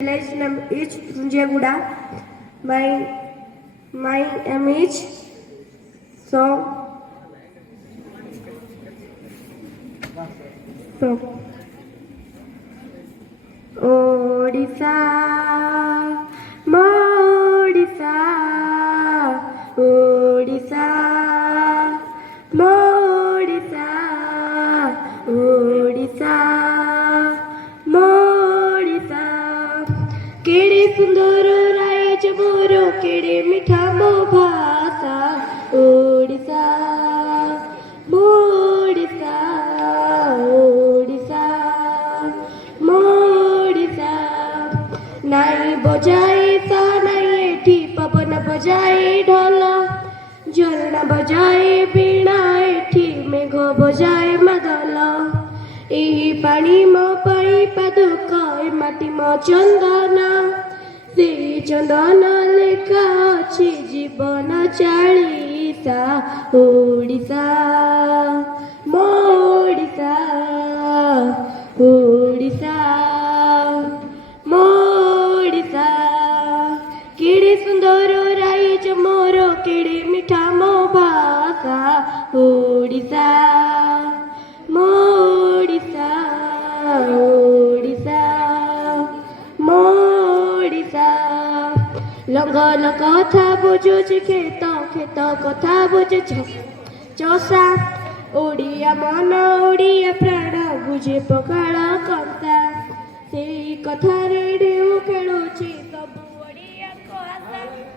Village name is Runjaguda. My name is so Odisha, Modisa, Odisha, Modisa, Odisha, Modisa. केड़े सुंदर राज मोरो केड़े मीठा मो भाषा ओडिशा मोडिशा ओडिशा मोडिशा नाई बजाए सा नाई एठी पवन बजाए ढोल झरना बजाए बीणा एठी मेघ बजाए मदल एही पानी मो पाई पादुक ए माटी मो चंदन से चंदन लेखा अछि जीवन चालीसा ओडिशा मोडिशा ओडिशा मोडिशा केड़े सुंदर राइज मोर केड़े मीठा मो भाषा ओडिशा मोडिशा ओडिशा मोडिशा लंगल कथा बुझुछि खेत खेत कथा बुझुछ चोसा ओडिया मन ओडिया प्राण बुझे पखाळ कंता सेई कथा रे ढेउ खेलुछि